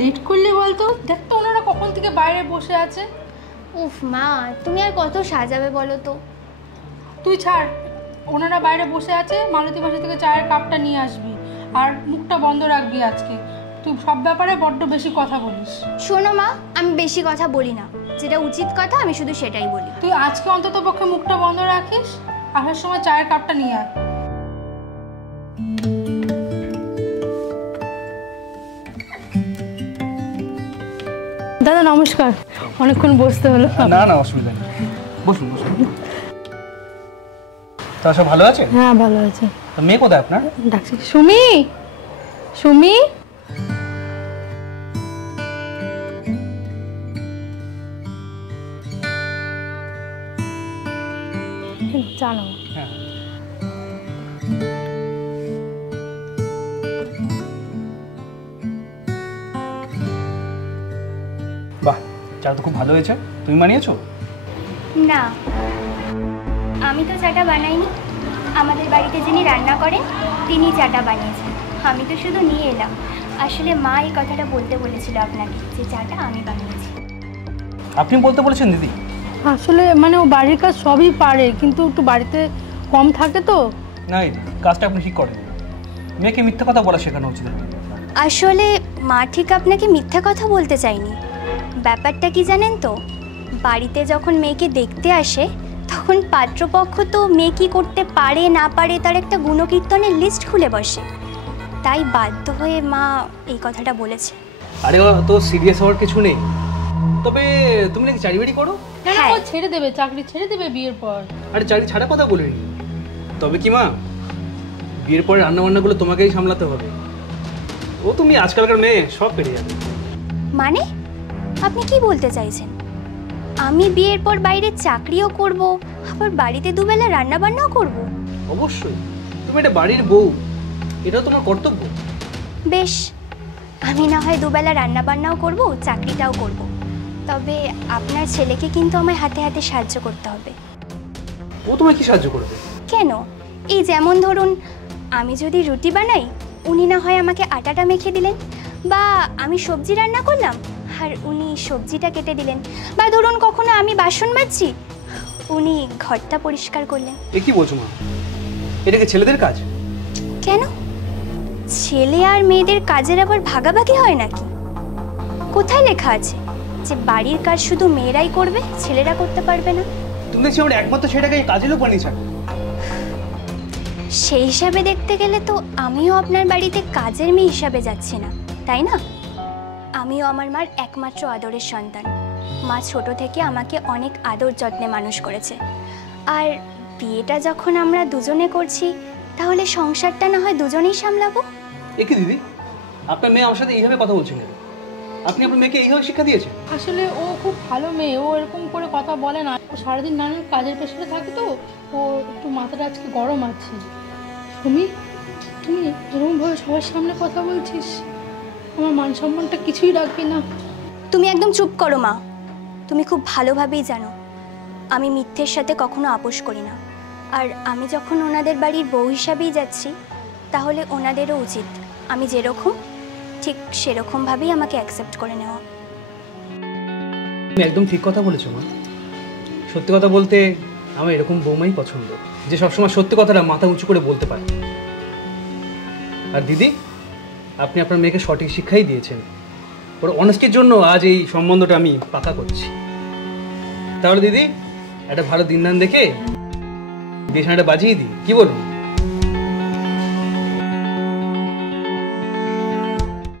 Late করলি বলতো? দেখ তো ওনারা কখন থেকে বাইরে বসে আছে। উফ মা, তুমি আর কত সাজাবে বলো তো। তুই ছাড়, ওনারা বাইরে বসে আছে, মালতী মাসি থেকে চায়ের কাপটা নিয়ে আসবি আর মুখটা বন্ধ রাখবি আজকে। তুই সব ব্যাপারে বড্ড বেশি কথা বলিস। শোনো মা, আমি বেশি কথা বলি না, যেটা উচিত কথা আমি শুধু সেটাই বলি। তুই আজকে অন্তত পক্ষে মুখটা বন্ধ রাখিস, আসার সময় চায়ের কাপটা নিয়ে আয়। দাদা নমস্কার, অনেকক্ষণ বসতে হলো। না না অসুবিধা নেই, বসুন বসুন। তা সব ভালো আছে? হ্যাঁ ভালো আছে। তো মেয়ে কোথায় আপনার? ডাকছি। সুমি, সুমি জানো। হ্যাঁ বাহ, চা তো খুব ভালো হয়েছে। তুমি বানিয়েছো? না, আমি তো চাটা বানাইনি। আমাদের বাড়িতে যিনি রান্না করেন তিনি চাটা বানিয়েছেন, আমি তো শুধু নিয়ে এলাম। আসলে মা এই কথাটা বলতে বলেছিল আপনাকে, যে চাটা আমি বানিয়েছি। আপনি বলতে বলেছেন দিদি? আসলে মানে ও বাড়ির কাজ সবই পারে, কিন্তু একটু বাড়িতে কম থাকে তো। না, এই কাজটা আপনি ঠিক করেন। মেয়েকে মিথ্যা কথা বলা শেখানো উচিত। আসলে মা ঠিক আপনাকে মিথ্যা কথা বলতে চাইনি। ব্যাপারটা কি জানেন তো, বাড়িতে যখন মেয়েকে দেখতে আসে তখন পাত্রপক্ষ তো মেয়ে কী করতে পারে না পারে তার একটা গুণকীর্তনের লিস্ট খুলে বসে। তাই বাধ্য হয়ে মা এই কথাটা বলেছে। আরে তো সিরিয়াস হওয়ার কিছু নেই। তবে তুমি নাকি চাকরি বাড়ি করো? না ও ছেড়ে দেবে, চাকরি ছেড়ে দেবে বিয়ের পর। আরে চাকরি ছাড়া কথা বলিনি। তবে কি মা, বিয়ের পরে রান্নাবান্নাগুলো তোমাকেই সামলাতে হবে। ও তুমি আজকালকার মেয়ে, সব পেরে যাবে। মানে আপনি কি বলতে চাইছেন? আমি বিয়ের পর বাইরে চাকরিও করব, আবার বাড়িতে দুবেলা রান্নাবান্নাও করব? অবশ্যই, তুমি একটা বাড়ির বউ, এটাও তোমার কর্তব্য। বেশ, আমি না হয় দুবেলা রান্নাবান্নাও করব, চাকরিটাও করব। তবে আপনার ছেলেকে কিন্তু আমায় হাতে হাতে সাহায্য করতে হবে। ও তোমায় কি সাহায্য করবে? কেন, এই যেমন ধরুন আমি যদি রুটি বানাই, উনি না হয় আমাকে আটাটা মেখে দিলেন, বা আমি সবজি রান্না করলাম আর উনি সবজিটা কেটে দিলেন, বা ধরুন কখনো আমি বাসন মাজছি, উনি ঘরটা পরিষ্কার করলেন। এ কি বলছো মা? এটা কি ছেলেদের কাজ? কেন, ছেলে আর মেয়েদের কাজের আবার ভাগাভাগি হয় নাকি? কোথায় লেখা আছে যে বাড়ির কাজ শুধু মেয়েরাই করবে, ছেলেরা করতে পারবে না? তুমি দেখছি আমার একমাত্র ছেলেটাকে কাজের লোক বানিয়েছ। সেই হিসাবে দেখতে গেলে তো আমিও আপনার বাড়িতে কাজের মেয়ে হিসাবে যাচ্ছি না, তাই না? আমিও আমার মার একমাত্র আদরের সন্তান। মা ছোট থেকে আমাকে অনেক আদর যত্নে মানুষ করেছে। আর বিয়েটা যখন আমরা দুজনে করছি, তাহলে সংসারটা না হয় দুজনেই সামলাবো। এ কি দিদি, আপনার মেয়ে আমার সাথে এইভাবে কথা বলছেন কেন? আপনি আপনার মেয়েকে এইভাবে শিক্ষা দিয়েছেন? আসলে ও খুব ভালো মেয়ে, ও এরকম করে কথা বলে না। ও সারাদিন নানান কাজের পেছনে থাকে তো, ও একটু মাথাটা আজকে গরম আছে। সুমি, তুমি এরকমভাবে সবার সামনে কথা বলছিস, আমার মান সম্মানটা কিছুই রাখবি না। তুমি একদম চুপ করো মা। তুমি খুব ভালোভাবেই জানো আমি মিথ্যের সাথে কখনো আপোষ করি না। আর আমি যখন ওনাদের বাড়ির বউ হিসাবেই যাচ্ছি, তাহলে ওনাদেরও উচিত আমি যেরকম ঠিক সেরকমভাবেই আমাকে অ্যাকসেপ্ট করে নেওয়া। তুমি একদম ঠিক কথা বলেছো মা। সত্যি কথা বলতে আমার এরকম বৌমাই পছন্দ, যে সবসময় সত্যি কথাটা মাথা উঁচু করে বলতে পারে। আর দিদি, আপনি আপনার মেয়েকে সঠিক শিক্ষাই দিয়েছেন। ওর অনেস্টির জন্য আজ এই সম্বন্ধটা আমি পাকা করছি। তাহলে দিদি, একটা ভালো দিনদান দেখে বিছানাটা বাজিয়ে দিই, কি বলুন?